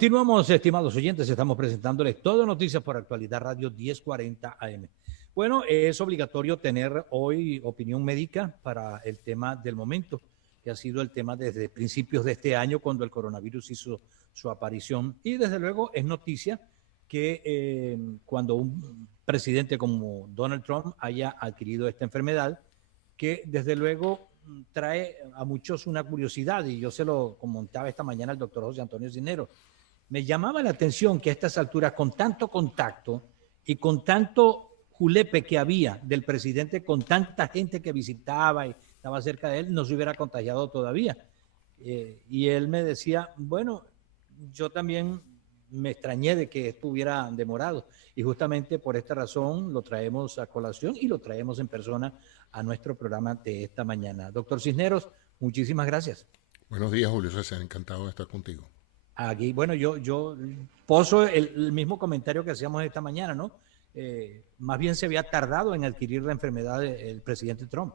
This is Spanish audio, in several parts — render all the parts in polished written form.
Continuamos, estimados oyentes, estamos presentándoles todo Noticias por Actualidad Radio 1040 AM. Bueno, es obligatorio tener hoy opinión médica para el tema del momento, que ha sido el tema desde principios de este año, cuando el coronavirus hizo su aparición. Y desde luego es noticia que cuando un presidente como Donald Trump haya adquirido esta enfermedad, que desde luego trae a muchos una curiosidad, y yo se lo comentaba esta mañana al doctor José Antonio Cisneros. Me llamaba la atención que a estas alturas, con tanto contacto y con tanto julepe que había del presidente, con tanta gente que visitaba y estaba cerca de él, no se hubiera contagiado todavía. Y él me decía, bueno, yo también me extrañé de que esto hubiera demorado. Y justamente por esta razón lo traemos a colación y lo traemos en persona a nuestro programa de esta mañana. Doctor Cisneros, muchísimas gracias. Buenos días, Julio César, encantado de estar contigo. Aquí, bueno, yo poso el mismo comentario que hacíamos esta mañana, ¿no? Más bien se había tardado en adquirir la enfermedad el presidente Trump.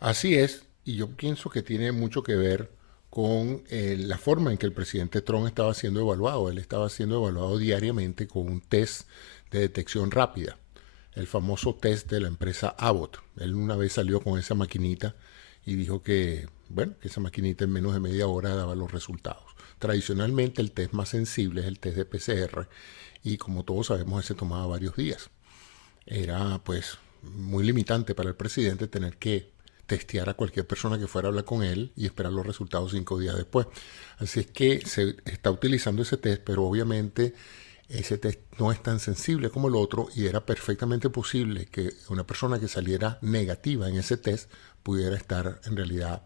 Así es, y yo pienso que tiene mucho que ver con la forma en que el presidente Trump estaba siendo evaluado. Él estaba siendo evaluado diariamente con un test de detección rápida, el famoso test de la empresa Abbott. Él una vez salió con esa maquinita y dijo que, bueno, que esa maquinita en menos de media hora daba los resultados. Tradicionalmente el test más sensible es el test de PCR y como todos sabemos ese tomaba varios días. Era pues muy limitante para el presidente tener que testear a cualquier persona que fuera a hablar con él y esperar los resultados 5 días después. Así es que se está utilizando ese test, pero obviamente ese test no es tan sensible como el otro y era perfectamente posible que una persona que saliera negativa en ese test pudiera estar en realidad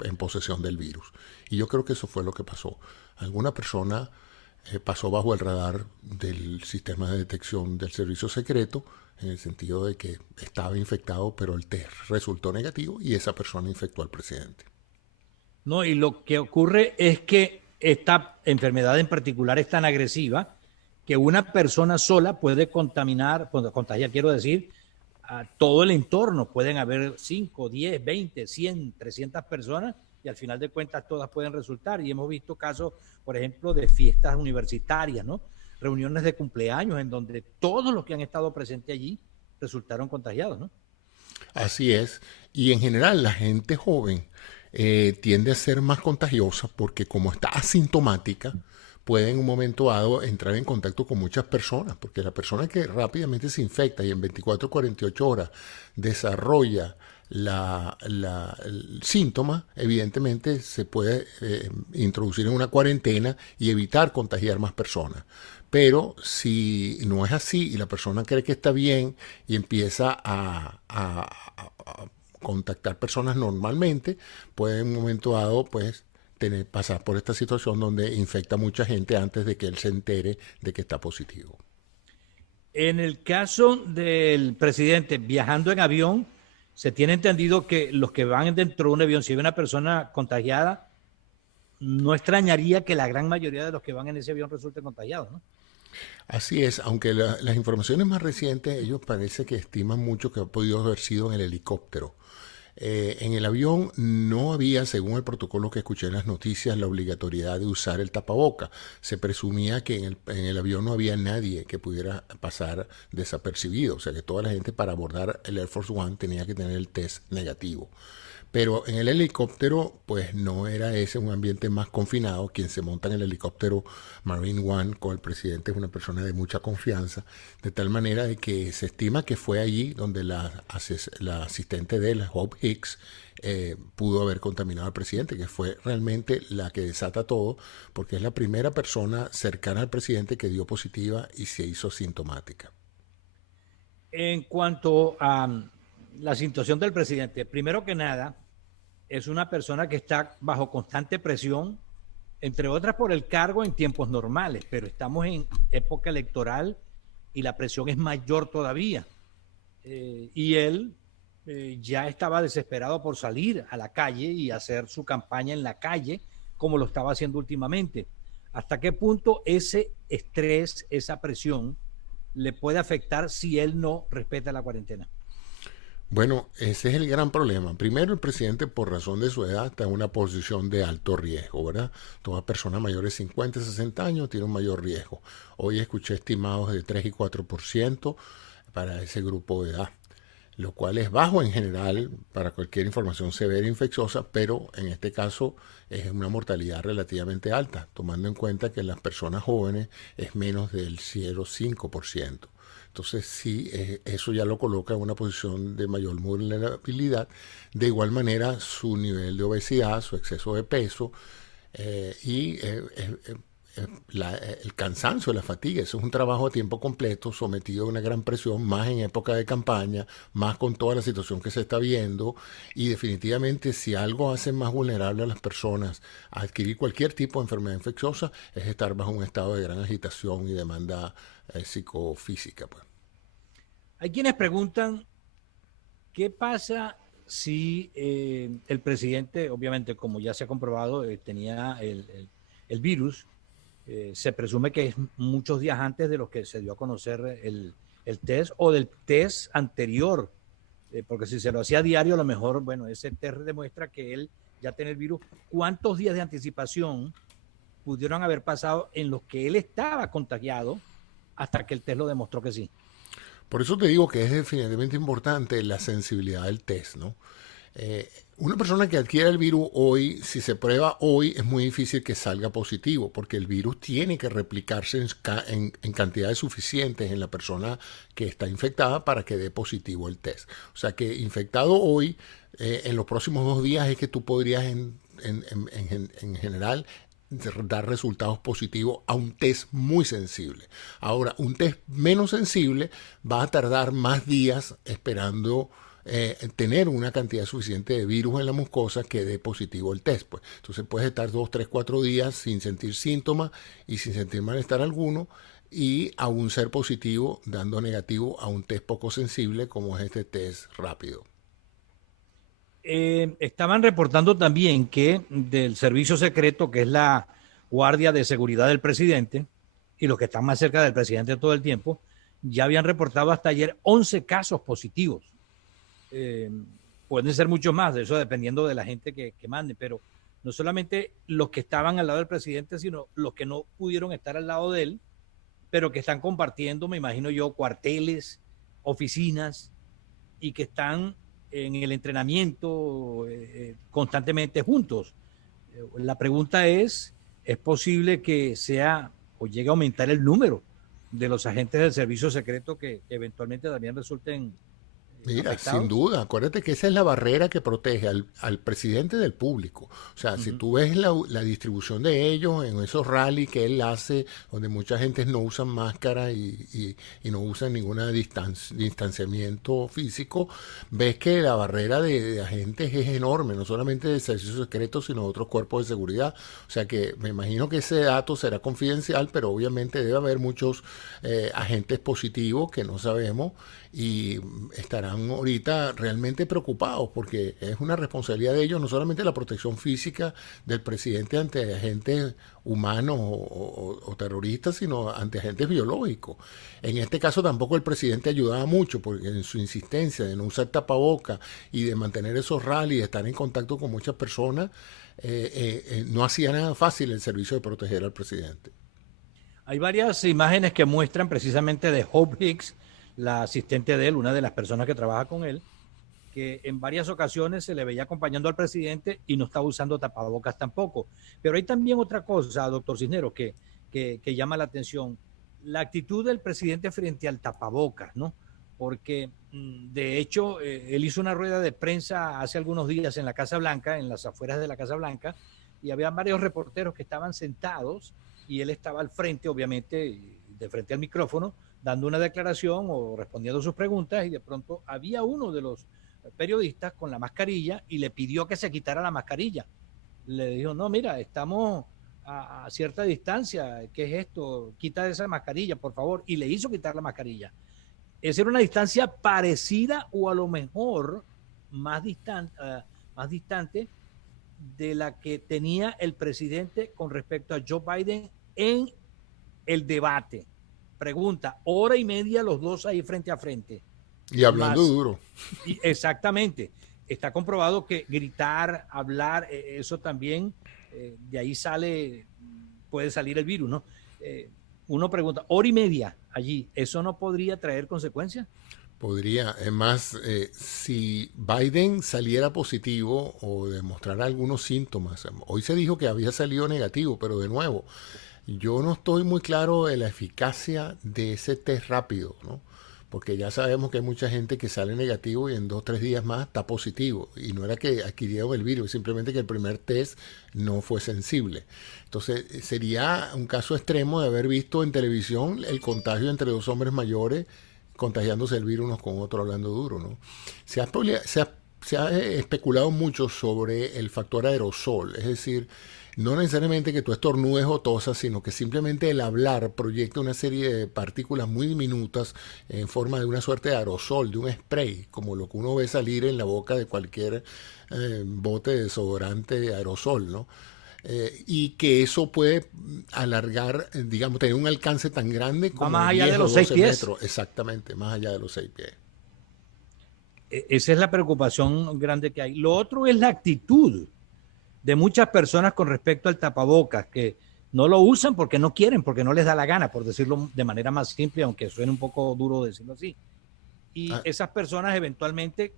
en posesión del virus. Y yo creo que eso fue lo que pasó. Alguna persona pasó bajo el radar del sistema de detección del servicio secreto, en el sentido de que estaba infectado, pero el test resultó negativo y esa persona infectó al presidente. No, y lo que ocurre es que esta enfermedad en particular es tan agresiva que una persona sola puede contagiar, quiero decir, a todo el entorno. Pueden haber 5, 10, 20, 100, 300 personas y al final de cuentas todas pueden resultar. Y hemos visto casos, por ejemplo, de fiestas universitarias, ¿no? Reuniones de cumpleaños en donde todos los que han estado presentes allí resultaron contagiados, ¿no? Así es. Y en general la gente joven tiende a ser más contagiosa porque como está asintomática, puede en un momento dado entrar en contacto con muchas personas, porque la persona que rápidamente se infecta y en 24 o 48 horas desarrolla el síntoma, evidentemente se puede introducir en una cuarentena y evitar contagiar más personas. Pero si no es así y la persona cree que está bien y empieza a contactar personas normalmente, puede en un momento dado pues pasar por esta situación donde infecta a mucha gente antes de que él se entere de que está positivo. En el caso del presidente viajando en avión, se tiene entendido que los que van dentro de un avión, si hay una persona contagiada, no extrañaría que la gran mayoría de los que van en ese avión resulten contagiados, ¿no? Así es, aunque las informaciones más recientes, ellos parece que estiman mucho que ha podido haber sido en el helicóptero. En el avión no había, según el protocolo que escuché en las noticias, la obligatoriedad de usar el tapaboca. Se presumía que en el avión no había nadie que pudiera pasar desapercibido. O sea que toda la gente para abordar el Air Force One tenía que tener el test negativo. Pero en el helicóptero, pues no era ese un ambiente más confinado. Quien se monta en el helicóptero Marine One con el presidente es una persona de mucha confianza, de tal manera de que se estima que fue allí donde la asistente de él, Hope Hicks, pudo haber contaminado al presidente, que fue realmente la que desata todo, porque es la primera persona cercana al presidente que dio positiva y se hizo sintomática. En cuanto a la situación del presidente, primero que nada, es una persona que está bajo constante presión, entre otras por el cargo en tiempos normales, pero estamos en época electoral y la presión es mayor todavía. Y él ya estaba desesperado por salir a la calle y hacer su campaña en la calle, como lo estaba haciendo últimamente. ¿Hasta qué punto ese estrés, esa presión, le puede afectar si él no respeta la cuarentena? Bueno, ese es el gran problema. Primero, el presidente, por razón de su edad, está en una posición de alto riesgo, ¿verdad? Toda persona mayor de 50, 60 años tiene un mayor riesgo. Hoy escuché estimados de 3 y 4% para ese grupo de edad, lo cual es bajo en general para cualquier información severa e infecciosa, pero en este caso es una mortalidad relativamente alta, tomando en cuenta que en las personas jóvenes es menos del 0,5%. Entonces sí, eso ya lo coloca en una posición de mayor vulnerabilidad. De igual manera, su nivel de obesidad, su exceso de peso el cansancio, la fatiga. Eso es un trabajo a tiempo completo, sometido a una gran presión, más en época de campaña, más con toda la situación que se está viendo. Y definitivamente, si algo hace más vulnerable a las personas a adquirir cualquier tipo de enfermedad infecciosa, es estar bajo un estado de gran agitación y demanda psicofísica, pues. Hay quienes preguntan qué pasa si el presidente, obviamente, como ya se ha comprobado, tenía el virus. Se presume que es muchos días antes de lo que se dio a conocer el test o del test anterior, porque si se lo hacía a diario, a lo mejor, bueno, ese test demuestra que él ya tiene el virus. ¿Cuántos días de anticipación pudieron haber pasado en los que él estaba contagiado hasta que el test lo demostró que sí? Por eso te digo que es definitivamente importante la sensibilidad del test, ¿no? Una persona que adquiere el virus hoy, si se prueba hoy, es muy difícil que salga positivo, porque el virus tiene que replicarse en cantidades suficientes en la persona que está infectada para que dé positivo el test. O sea que infectado hoy, en los próximos 2 días es que tú podrías en general dar resultados positivos a un test muy sensible. Ahora, un test menos sensible va a tardar más días esperando tener una cantidad suficiente de virus en la mucosa que dé positivo el test. Pues. Entonces puedes estar 2, 3, 4 días sin sentir síntomas y sin sentir malestar alguno y aún ser positivo dando negativo a un test poco sensible como es este test rápido. Estaban reportando también que del servicio secreto, que es la guardia de seguridad del presidente, y los que están más cerca del presidente todo el tiempo, ya habían reportado hasta ayer 11 casos positivos. Eh, Pueden ser muchos más, eso dependiendo de la gente que mande, pero no solamente los que estaban al lado del presidente, sino los que no pudieron estar al lado de él, pero que están compartiendo, me imagino yo, cuarteles, oficinas, y que están en el entrenamiento constantemente juntos. La pregunta ¿es posible que sea o llegue a aumentar el número de los agentes del servicio secreto que eventualmente también resulten Mira, sin afectados? duda, acuérdate que esa es la barrera que protege al presidente del público. O sea, Uh si -huh. tú ves la distribución de ellos en esos rallies que él hace, donde mucha gente no usa máscara y no usa ningún distanciamiento físico, ves que la barrera de agentes es enorme, no solamente de servicios secretos, sino de otros cuerpos de seguridad. O sea que me imagino que ese dato será confidencial, pero obviamente debe haber muchos agentes positivos que no sabemos y estarán ahorita realmente preocupados porque es una responsabilidad de ellos, no solamente la protección física del presidente ante agentes humanos o terroristas, sino ante agentes biológicos. En este caso tampoco el presidente ayudaba mucho porque en su insistencia de no usar tapaboca y de mantener esos rallies, de estar en contacto con muchas personas, no hacía nada fácil el servicio de proteger al presidente. Hay varias imágenes que muestran precisamente de Hope Hicks, la asistente de él, una de las personas que trabaja con él, que en varias ocasiones se le veía acompañando al presidente y no estaba usando tapabocas tampoco. Pero hay también otra cosa, doctor Cisneros, que llama la atención, la actitud del presidente frente al tapabocas, ¿no? Porque de hecho él hizo una rueda de prensa hace algunos días en la Casa Blanca, en las afueras de la Casa Blanca, y había varios reporteros que estaban sentados y él estaba al frente, obviamente, de frente al micrófono, dando una declaración o respondiendo sus preguntas, y de pronto había uno de los periodistas con la mascarilla y le pidió que se quitara la mascarilla. Le dijo, no, mira, estamos a cierta distancia, ¿qué es esto? Quita esa mascarilla, por favor. Y le hizo quitar la mascarilla. Esa era una distancia parecida o a lo mejor más distante de la que tenía el presidente con respecto a Joe Biden en el debate. Pregunta, hora y media los dos ahí frente a frente. Y hablando más, duro. exactamente, está comprobado que gritar, hablar, eso también, de ahí puede salir el virus, ¿no? Uno pregunta, hora y media allí, ¿eso no podría traer consecuencias? Podría, es más, si Biden saliera positivo o demostrara algunos síntomas, hoy se dijo que había salido negativo, pero de nuevo, yo no estoy muy claro de la eficacia de ese test rápido, ¿no? Porque ya sabemos que hay mucha gente que sale negativo y en 2 o 3 días más está positivo. Y no era que adquirieron el virus, simplemente que el primer test no fue sensible. Entonces sería un caso extremo de haber visto en televisión el contagio entre 2 hombres mayores contagiándose el virus unos con otros hablando duro, ¿no? Se ha especulado mucho sobre el factor aerosol, es decir, no necesariamente que tú estornudes o tosas, sino que simplemente el hablar proyecta una serie de partículas muy diminutas en forma de una suerte de aerosol, de un spray, como lo que uno ve salir en la boca de cualquier bote de desodorante de aerosol, ¿no? Y que eso puede alargar, digamos, tener un alcance tan grande Va como más de allá 10 de o los seis 12 pies. metros, exactamente, más allá de los 6 pies. Esa es la preocupación grande que hay. Lo otro es la actitud de muchas personas con respecto al tapabocas, que no lo usan porque no quieren, porque no les da la gana, por decirlo de manera más simple, aunque suene un poco duro decirlo así. Y Ah, esas personas eventualmente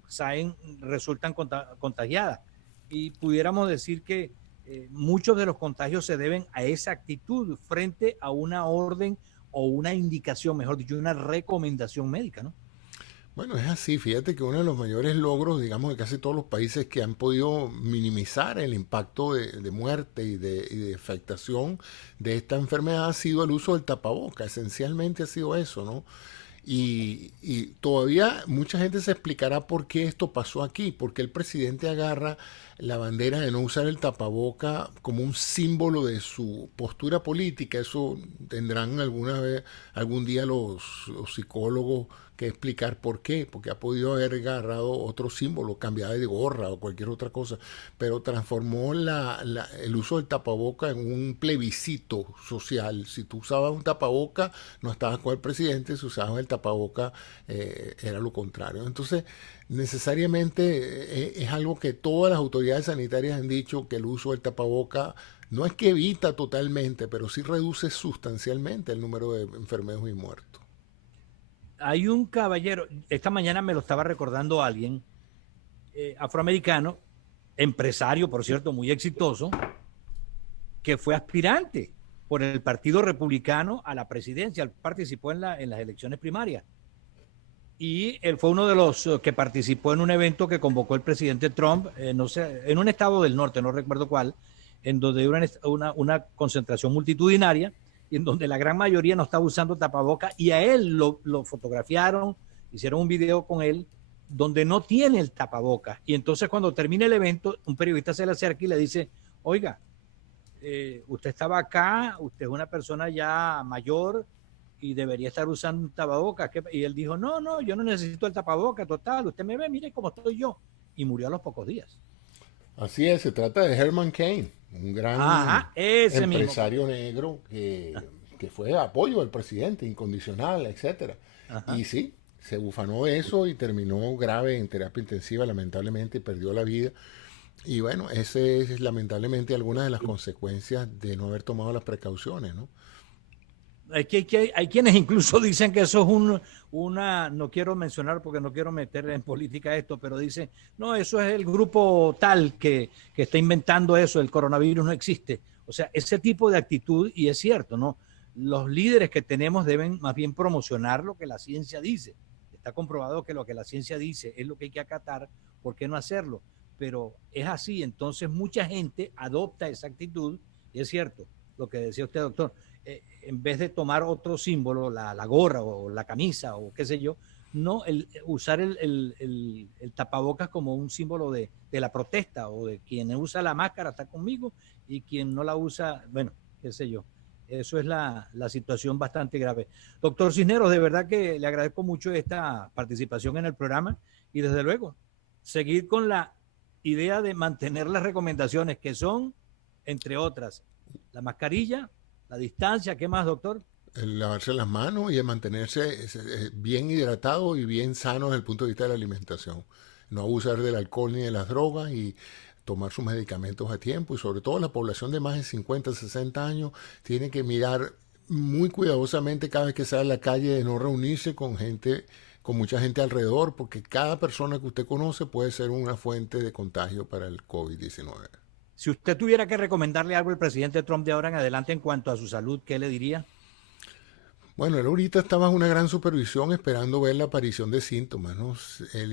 resultan contagiadas. Y pudiéramos decir que muchos de los contagios se deben a esa actitud frente a una orden o una indicación, mejor dicho, una recomendación médica, ¿no? bueno, es así. Fíjate que uno de los mayores logros, digamos, de casi todos los países que han podido minimizar el impacto de muerte y de afectación de esta enfermedad ha sido el uso del tapaboca. Esencialmente ha sido eso, ¿no? Y todavía mucha gente se explicará por qué esto pasó aquí, porque el presidente agarra la bandera de no usar el tapaboca como un símbolo de su postura política. Eso tendrán alguna vez, algún día los psicólogos que explicar por qué, porque ha podido haber agarrado otro símbolo, cambiado de gorra o cualquier otra cosa, pero transformó el uso del tapaboca en un plebiscito social. Si tú usabas un tapaboca, no estabas con el presidente; si usabas el tapaboca, era lo contrario. Entonces, necesariamente es algo que todas las autoridades sanitarias han dicho, que el uso del tapaboca no es que evita totalmente, pero sí reduce sustancialmente el número de enfermos y muertos. Hay un caballero, esta mañana me lo estaba recordando alguien, afroamericano, empresario, por cierto, muy exitoso, que fue aspirante por el Partido Republicano a la presidencia. Él participó en las elecciones primarias. Y él fue uno de los que participó en un evento que convocó el presidente Trump, no sé, en un estado del norte, no recuerdo cuál, en donde hubo una concentración multitudinaria y en donde la gran mayoría no estaba usando tapabocas, y a él lo fotografiaron, hicieron un video con él donde no tiene el tapabocas. Y entonces cuando termina el evento, un periodista se le acerca y le dice, oiga, usted estaba acá, usted es una persona ya mayor y debería estar usando un tapabocas. Y él dijo, no, no, yo no necesito el tapabocas, total, usted me ve, mire cómo estoy yo. Y murió a los pocos días. Así es, se trata de Herman Cain, un gran Ajá, ese mismo empresario caballero. negro que fue de apoyo del presidente, incondicional, etcétera. Ajá. Y sí, se ufanó de eso y terminó grave en terapia intensiva, lamentablemente, y perdió la vida. Y bueno, ese es lamentablemente algunas de las consecuencias de no haber tomado las precauciones, ¿no? Hay quienes incluso dicen que eso es no quiero mencionar porque no quiero meter en política esto, pero dicen, no, eso es el grupo tal que está inventando eso, el coronavirus no existe. O sea, ese tipo de actitud, y es cierto, ¿no? Los líderes que tenemos deben más bien promocionar lo que la ciencia dice. Está comprobado que lo que la ciencia dice es lo que hay que acatar, ¿por qué no hacerlo? Pero es así, entonces mucha gente adopta esa actitud, y es cierto, lo que decía usted, doctor, en vez de tomar otro símbolo, la gorra o la camisa o qué sé yo, no usar el tapabocas como un símbolo de la protesta, o de quien usa la máscara está conmigo y quien no la usa, bueno, qué sé yo. Eso es la situación bastante grave. Doctor Cisneros, de verdad que le agradezco mucho esta participación en el programa y desde luego seguir con la idea de mantener las recomendaciones que son, entre otras, la mascarilla, la distancia. ¿Qué más, doctor? el lavarse las manos y el mantenerse bien hidratado y bien sano desde el punto de vista de la alimentación. No abusar del alcohol ni de las drogas y tomar sus medicamentos a tiempo. Y sobre todo la población de más de 50, 60 años tiene que mirar muy cuidadosamente cada vez que sale a la calle de no reunirse con gente, con mucha gente alrededor, porque cada persona que usted conoce puede ser una fuente de contagio para el COVID-19. Si usted tuviera que recomendarle algo al presidente Trump de ahora en adelante en cuanto a su salud, ¿qué le diría? Bueno, él ahorita está bajo una gran supervisión esperando ver la aparición de síntomas, ¿no?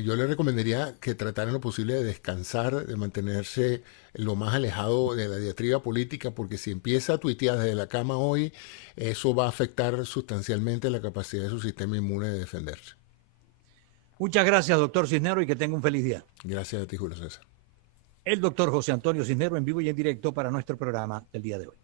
Yo le recomendaría que tratara en lo posible de descansar, de mantenerse lo más alejado de la diatriba política, porque si empieza a tuitear desde la cama hoy, eso va a afectar sustancialmente la capacidad de su sistema inmune de defenderse. Muchas gracias, doctor Cisnero, y que tenga un feliz día. Gracias a ti, Julio César. El doctor José Antonio Cisnero en vivo y en directo para nuestro programa del día de hoy.